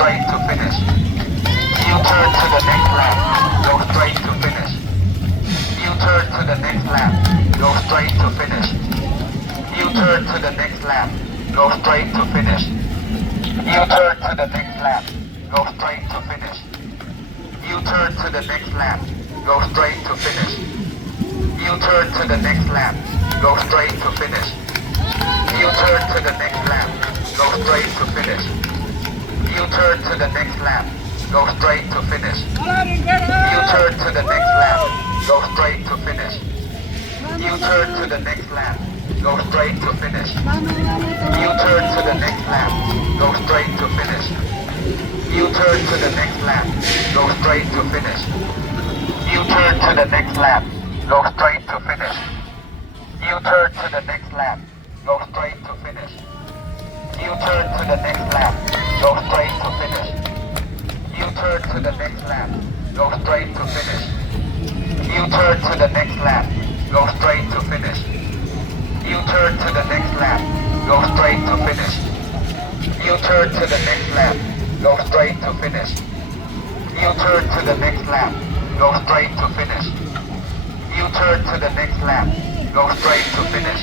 straight to finish. U-turn to the next lap. Go straight to finish. U-turn to the next lap. Go straight to finish. U-turn to the next lap. Go straight to finish. U-turn to the next lap. Go straight to finish. U-turn to the next lap. Go straight to finish. U-turn to the next lap. Go straight to finish. U-turn to the next lap. Go straight to finish. U-turn to the next lap. Go straight to finish. U-turn to the next lap. Go straight to finish. U-turn to the next lap. Go straight to finish. U-turn to the next lap. Go straight to finish. U-turn to the next lap. Go straight to finish. U-turn to the next lap. Go straight to finish. U-turn to the next lap. Go straight to finish. U-turn to the next lap. Go straight to finish. U-turn to the next lap. Go straight to finish. U-turn to the next lap. Go straight to finish. U-turn to the next lap. Go straight to finish. U-turn to the next lap. Go straight to finish. U-turn to the next lap. Go straight to finish. U-turn to the next lap. Go straight to finish.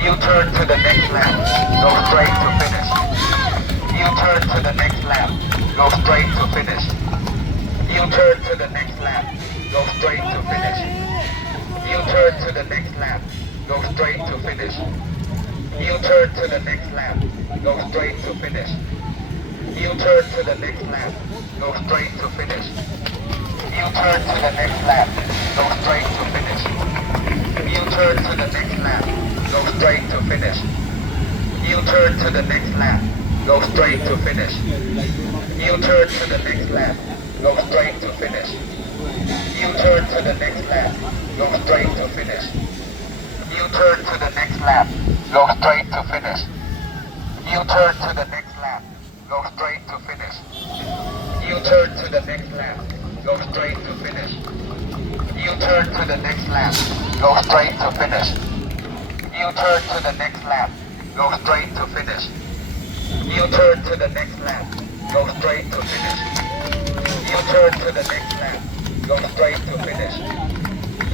U-turn to the next lap. Go straight to finish. U-turn to the next lap. Go straight to finish. U-turn to the next lap. Go straight to finish. U-turn to the next lap. Go straight to finish. U-turn to the next lap. Go straight to finish. U-turn to the next lap. Go straight to finish. U-turn to the next lap. Go straight to finish. U-turn to the next lap. Go straight to finish. U-turn to the next lap. Go straight to finish. U-turn to the next lap. Go straight to finish. U-turn to the next lap. Go straight to finish. U-turn to the next lap. Go straight to finish. U-turn to the next lap. Go straight to finish. U-turn to the next lap. Go straight to finish. U-turn to the next lap. Go straight to finish. U-turn to the next lap. Go straight to finish. U-turn to the next lap. Go straight to finish. U-turn to the next lap. Go straight to finish.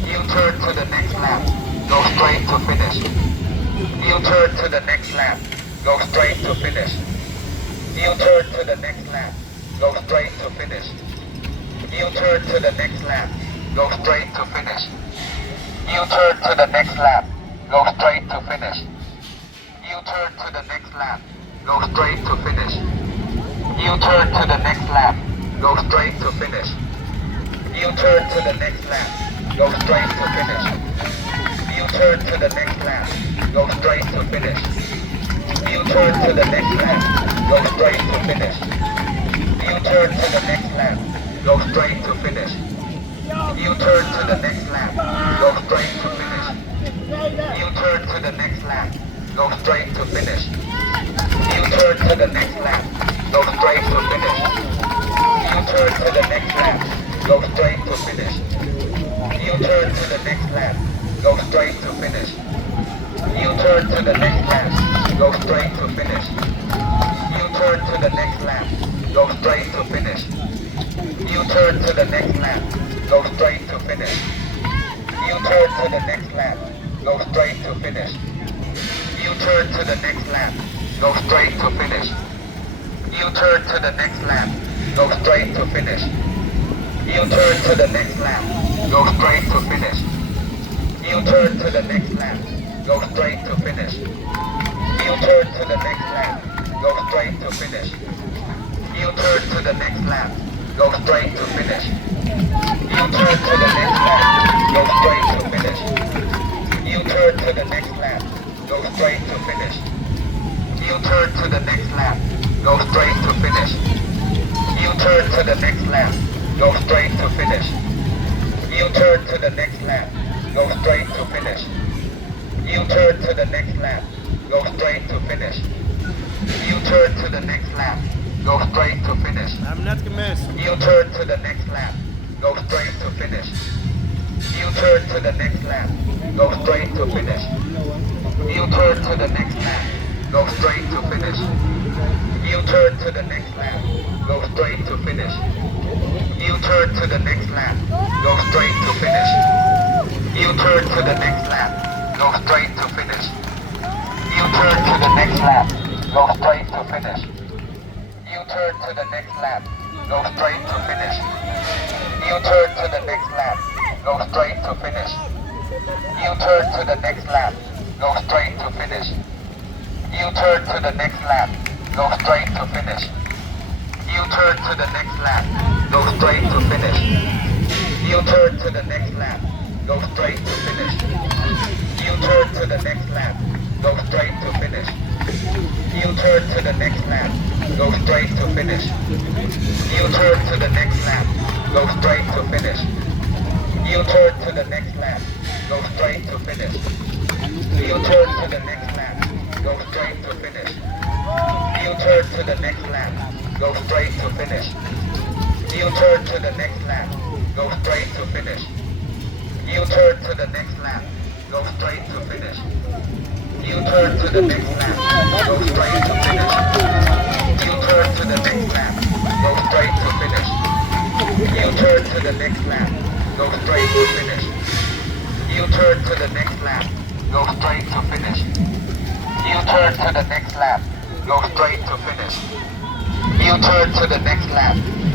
U-turn to the next lap. Go straight to finish. U-turn to the next lap. Go straight to finish. U-turn to the next lap. Go straight to finish. U-turn to the next lap. Go straight to finish. U-turn to the next lap. Go straight to finish. U-turn to the next lap. Go straight to finish. U-turn to the next lap. Go straight to finish. U-turn to the next lap. Go straight to finish. U-turn to the next lap. Go straight to finish. U-turn to the next lap. Go straight to finish. U-turn to the next lap. Go straight to finish. U-turn to the next lap. Go straight to finish. U-turn to the next lap. Go straight to finish. U-turn to the next lap. Go straight to finish. U-turn to the next lap. Go straight to finish. U-turn to the next lap. Go straight to finish. U-turn to the next lap. Go straight to finish. U-turn to the next lap. Go straight to finish. U-turn to the next lap. Go straight to finish. U-turn to the next lap. Go straight to finish. U-turn to the next lap. Go straight to finish. U-turn to the next lap. Go straight to finish. U-turn to the next lap. Go straight to finish. U-turn to the next lap. Go straight to finish. U-turn to the next lap. Go straight to finish. U-turn to the next lap. Go straight to finish. U-turn to the next lap. Go straight to finish. U-turn to the next lap. Go straight to finish. U-turn to the next lap. Go straight to finish. U-turn to the next lap. Go straight to finish. U-turn to the next lap. Go straight to finish. U-turn to the next lap. Go straight to finish. U-turn to the next lap. Go straight to finish. I'm not gemis. U-turn to the next lap. Go straight to finish. U-turn to the next lap. Go straight to finish. U-turn to the next lap. Go straight to finish. U-turn to the next lap. Go straight to finish. U-turn to the next lap. Go straight to finish. U-turn to the next lap. Go straight to finish. U-turn to the next lap. Go straight to finish. U-turn to the next lap. Go straight to finish. U-turn to the next lap. Go straight to finish. U-turn to the next lap. Go straight to finish. U-turn to the next lap. Go straight to finish. U-turn to the next lap. Go straight to finish. U-turn to the next lap. Go straight to finish. U-turn to the next lap. Go straight to finish. U-turn to the next lap. Go straight to finish. U-turn to the next lap. Go straight to finish. U-turn to the next lap. Go straight to finish. U-turn to the next lap. Go straight to finish. U-turn to the next lap. Go straight to finish. U-turn to the next lap. Go straight to finish. U-turn to the next lap. Go straight to finish. U-turn to the next lap. Go straight to finish. U-turn to the next lap. Go straight to finish. U-turn to the next lap. Go straight to finish. U-turn to the next lap. Go straight to finish. U-turn to the next lap. Go straight to finish. U-turn to the next lap.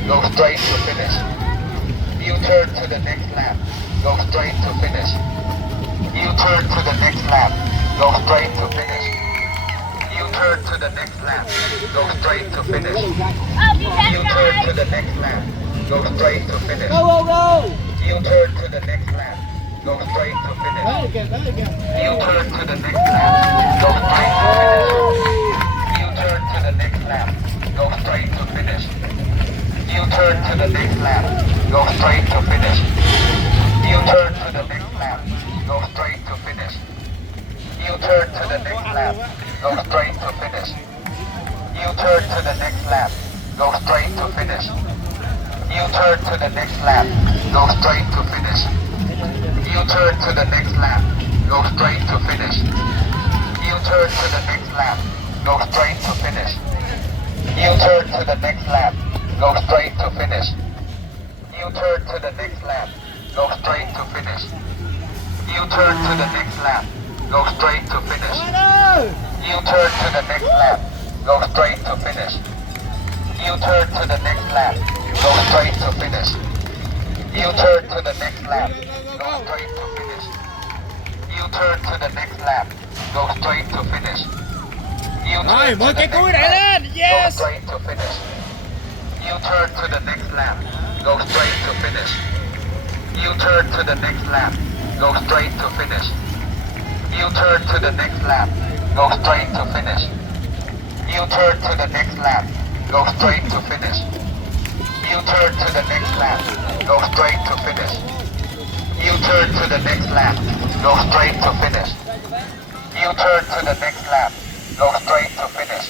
Go straight to finish. U-turn to the next lap. Go straight to finish. U-turn to the next lap. Go straight to finish. U-turn to the next lap. Go straight to finish. U-turn to the next lap. Go straight to finish. Go, go, go! U-turn to the next lap. Go straight to finish. Đấy kìa, đấy kìa. U-turn to the next lap. Go straight to finish. U-turn to the next lap. Go straight to finish. U-turn to the next lap. Go straight to finish. U-turn to the next lap. Go straight to finish. U-turn to the next lap. Go straight to finish. U-turn to the next lap. Go straight to finish. U-turn to the next lap. Go straight to finish. U-turn to the next lap. Go straight to finish. U-turn to the next lap. Go straight to finish. U-turn to the next lap. Go straight to finish. U-turn to the next lap. Go straight to finish. U-turn to the next lap. Go straight to finish. U-turn to the next lap. Go straight to finish. U-turn to the next lap. Go straight to finish. U-turn to the next lap. Go straight to finish. U-turn to the next lap. Go straight to finish. Rồi, 10 cây cuối đẩy lên. Go Yes! straight to finish. U-turn to the next lap. Go straight to finish. U-turn to the next lap. Go straight to finish. U-turn to the next lap. Go straight to finish. U-turn to the next lap. Go straight to finish. U-turn to the next lap. Go straight to finish. U-turn to the next lap. Go straight to finish. U-turn to the next lap. Go straight to finish.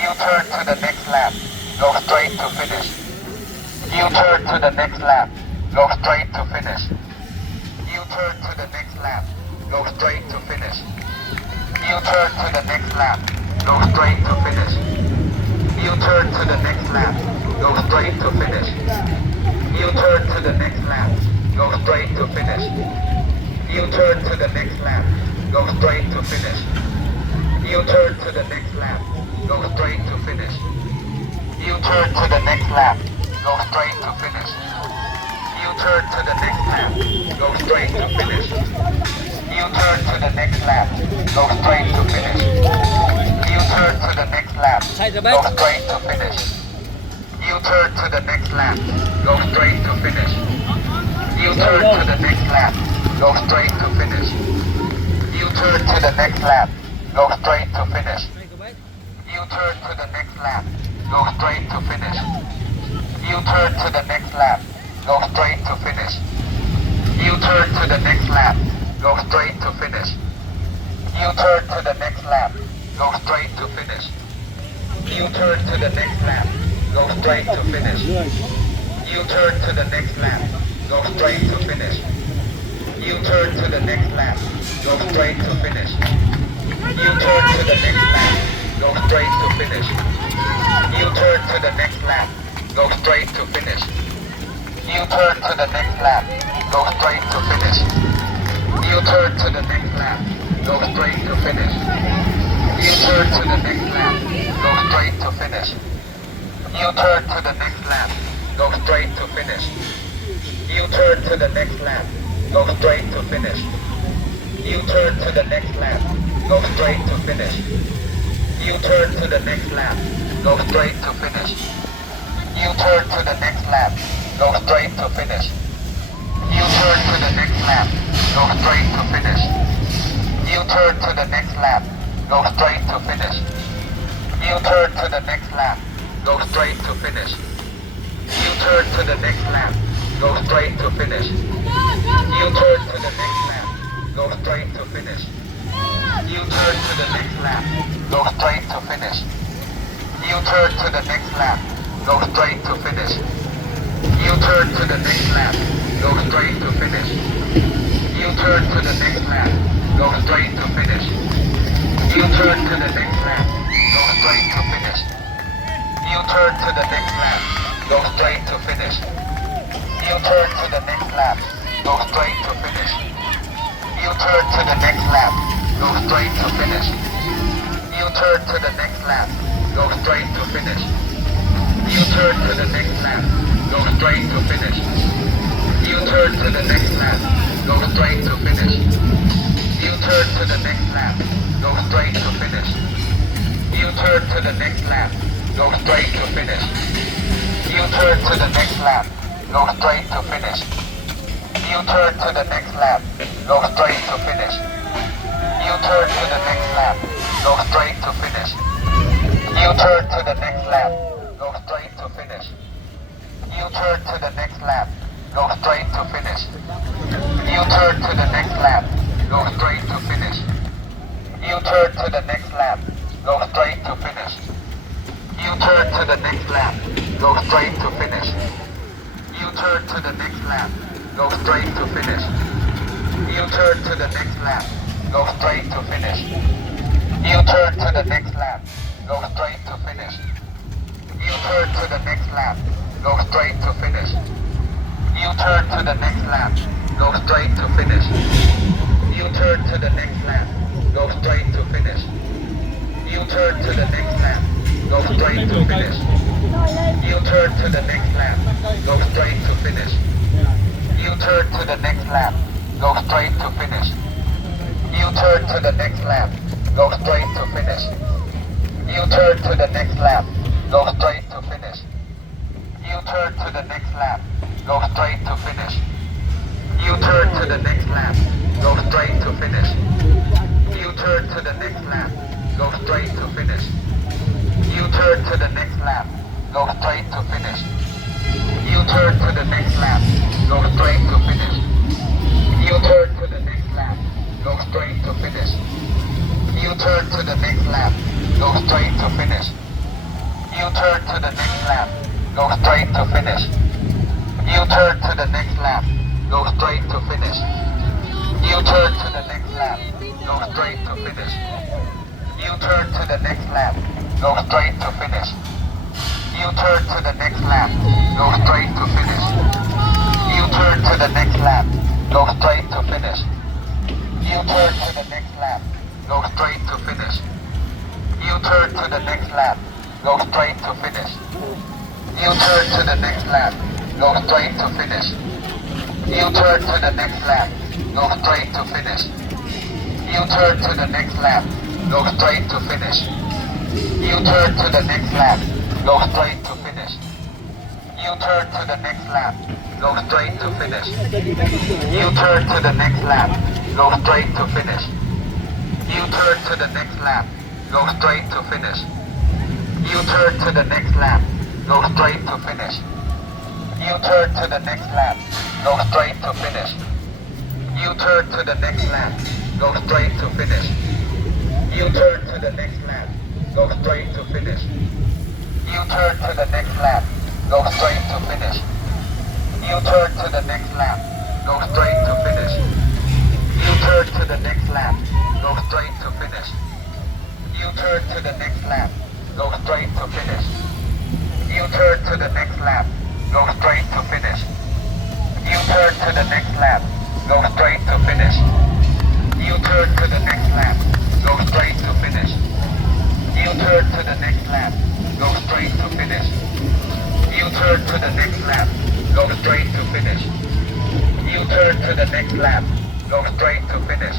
U-turn to the next lap. Go straight to finish. U-turn to the next lap. Go straight to finish. U-turn to the next lap. Go straight to finish. U-turn to the next lap. Go straight to finish. U-turn to the next lap. Go straight to finish. U-turn to the next lap. Go straight to finish. U-turn to the next lap. Go straight to finish. U-turn to the next lap. Go straight to finish. U-turn to the next lap. Go straight to finish. U-turn to the next lap. Go straight to finish. U-turn to the next lap. Go straight to finish. U-turn to the next lap. Go straight to finish. U-turn to the next lap. Go straight to finish. U-turn to the next lap. Go straight to finish. U-turn to the next lap. Go straight to finish. U-turn to the next lap. Go straight to finish. U-turn to the next lap. Go straight to finish. U-turn to the next lap. Go straight to finish. U-turn to the next lap. Go straight to finish. U-turn to the next lap. Go straight to finish. U-turn to the next lap. Go straight to finish. U-turn to the next lap. Go straight to finish. U-turn to the next lap. Go straight to finish. U-turn to the next lap. Go straight to finish. U-turn to the next lap. Go straight to finish. U-turn to the next lap. Go straight to finish. U-turn to the next lap. Go straight to finish. U-turn to the next lap. Go straight to finish. U-turn to the next lap. Go straight to finish. U-turn to the next lap. Go straight to finish. U-turn to the next lap. Go straight to finish. U-turn to the next lap. Go straight to finish. U-turn to the next lap. Go straight to finish. U-turn to the next lap. Go straight to finish. U-turn to the next lap. Go straight to finish. U-turn to the next lap. Go straight to finish. U-turn to the next lap. Go straight to finish. U-turn to the next lap. Go straight to finish. U-turn to the next lap. Go straight to finish. U-turn to the next lap. Go straight to finish. U-turn to the next lap. Go straight to finish. U-turn to the next lap. Go straight to finish. U-turn to the next lap. Go straight to finish. U-turn to the next lap. Go straight to finish. U-turn to the next lap. Go straight to finish. U-turn to the next lap. Go straight to finish. U-turn to the next lap. Go straight to finish. U-turn to the next lap. Go straight to finish. U-turn to the next lap. Go straight to finish. U-turn to the next lap. Go straight to finish. U-turn to the next lap. Go straight to finish. U-turn to the next lap. Go straight to finish. U-turn to the next lap. Go straight to finish. U-turn to the next lap. Go straight to finish. U-turn to the next lap. Go straight to finish. U-turn to the next lap. Go straight to finish. U-turn to the next lap. Go straight to finish. U-turn to the next lap. Go straight to finish. U-turn to the next lap. Go straight to finish. U-turn to the next lap. Go straight to finish. U-turn to the next lap. Go straight to finish. U-turn to the next lap. Go straight to finish. U-turn to the next lap. Go straight to finish. U-turn to the next lap. Go straight to finish. U-turn to the next lap. Go straight to finish. U-turn to the next lap. Go straight to finish. U-turn to the next lap. Go straight to finish. U-turn to the next lap. Go straight to finish. U-turn to the next lap. Go straight to finish. U-turn to the next lap. Go straight to finish. U-turn to the next lap. Go straight to finish. U-turn to the next lap. Go straight to finish. U-turn to the next lap. Go straight to finish. U-turn to the next lap. Go straight to finish. U-turn to the next lap. Go straight to finish. U-turn to the next lap. Go straight to finish. U-turn to the next lap. Go straight to finish. U-turn to the next lap. Go straight to finish. U-turn to the next lap. Go straight to finish. U-turn to the next lap. Go straight to finish. U-turn to the next lap. Go straight to finish. U-turn to the next lap. Go straight to finish. U-turn to the next lap. Go straight to finish. U-turn to the next lap. Go straight to finish. U-turn to the next lap. Go straight to finish. U-turn to the next lap. Go straight to finish. U-turn to the next lap. Go straight to finish. U-turn to the next lap. Go straight to finish. U-turn to the next lap. Go straight to finish. U-turn to the next lap. Go straight to finish. U-turn to the next lap. Go straight to finish. U-turn to the next lap. Go straight to finish. U-turn to the next lap. Go straight to finish. U-turn to the next lap. Go straight to finish. U-turn to the next lap. Go straight to finish. U-turn to the next lap. Go straight to finish. U-turn to the next lap. Go straight to finish. U-turn to the next lap. Go straight to finish. U-turn to the next lap. Go straight to finish. U-turn to the next lap. Go straight to finish. U-turn to the next lap. Go straight to finish. U-turn to the next lap. Go straight to finish. U-turn to the next lap. Go straight to finish. U-turn to the next lap. Go straight to finish. U-turn to the next lap. Go straight to finish.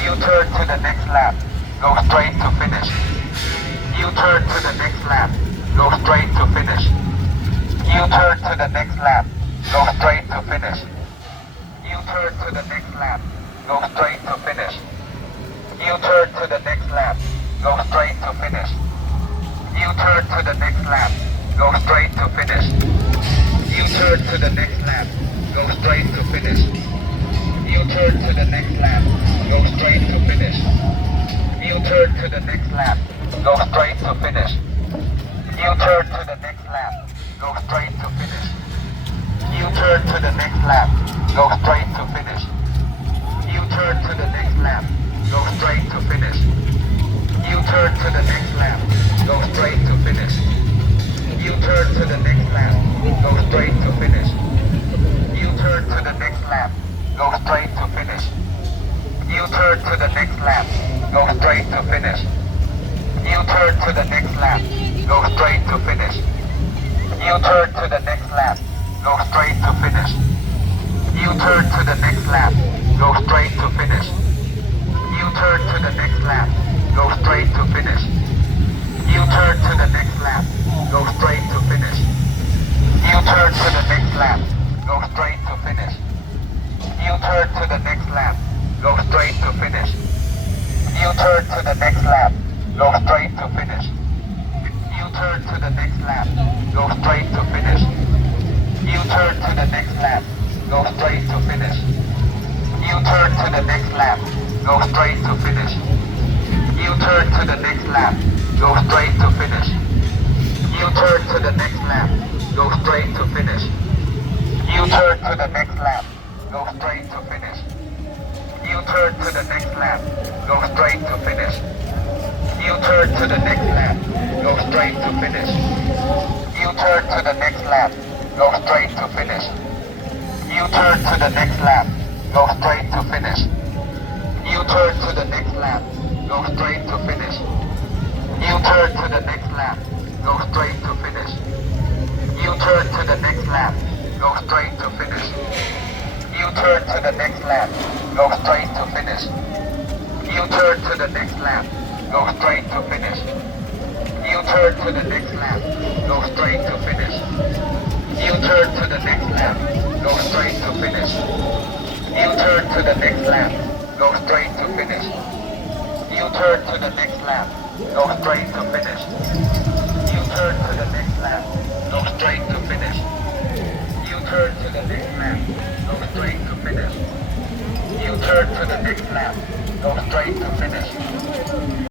U-turn to the next lap. Go straight to finish. U-turn to the next lap. Go straight to finish. U-turn to the next lap. Go straight to finish. U-turn to the next lap. Go straight to finish. U-turn to the next lap. Go straight to finish. U-turn to the next lap. Go straight to finish. U-turn to the next lap. Go straight to finish. U-turn to the next lap. Go straight to finish. U-turn to the next lap. Go straight to finish. U-turn to the next lap. Go straight to finish. U-turn to the next lap. Go straight to finish. U-turn to the next lap. Go straight to finish. U-turn to the next lap. Go straight to finish. U-turn to the next lap. Go straight to finish. U-turn to the next lap. Go straight to finish. U-turn to the next lap. Go straight to finish. U-turn to the next lap. Go straight to finish. U-turn to the next lap. Go straight to finish. U-turn to the next lap. Go straight to finish. U-turn to the next lap. Go straight to finish. U-turn to the next lap. Go straight to finish. U-turn to the next lap. Go straight to finish. U-turn to the next lap. Go straight to finish. U-turn to the next lap. Go straight to finish. U-turn to the next lap. Go straight to finish. U-turn to the next lap. Go straight to finish. U-turn to the next lap. Go straight to finish. U-turn to the next lap. Go straight to finish. U-turn to the next lap. Go straight to finish. U-turn to the next lap. Go straight to finish. U-turn to the next lap. Go straight to finish. U-turn to the next lap. Go straight to finish. U-turn to the next lap. Go straight to finish. U-turn to the next lap. Go straight to finish. U-turn to the next lap. Go straight to finish. U-turn to the next lap. Go straight to finish. U-turn to the next lap. Go straight to finish. U-turn to the next lap. Go straight to finish. U-turn to the next lap. Go straight to finish. U-turn to the next lap. Go straight to finish. U-turn to the next lap. Go straight to finish. U-turn to the next lap. Go straight to finish. U-turn to the next lap. Go straight to finish. U-turn to the next lap. Go straight to finish. U-turn to the next lap. Go straight to finish. U-turn to the next lap. Go straight to finish.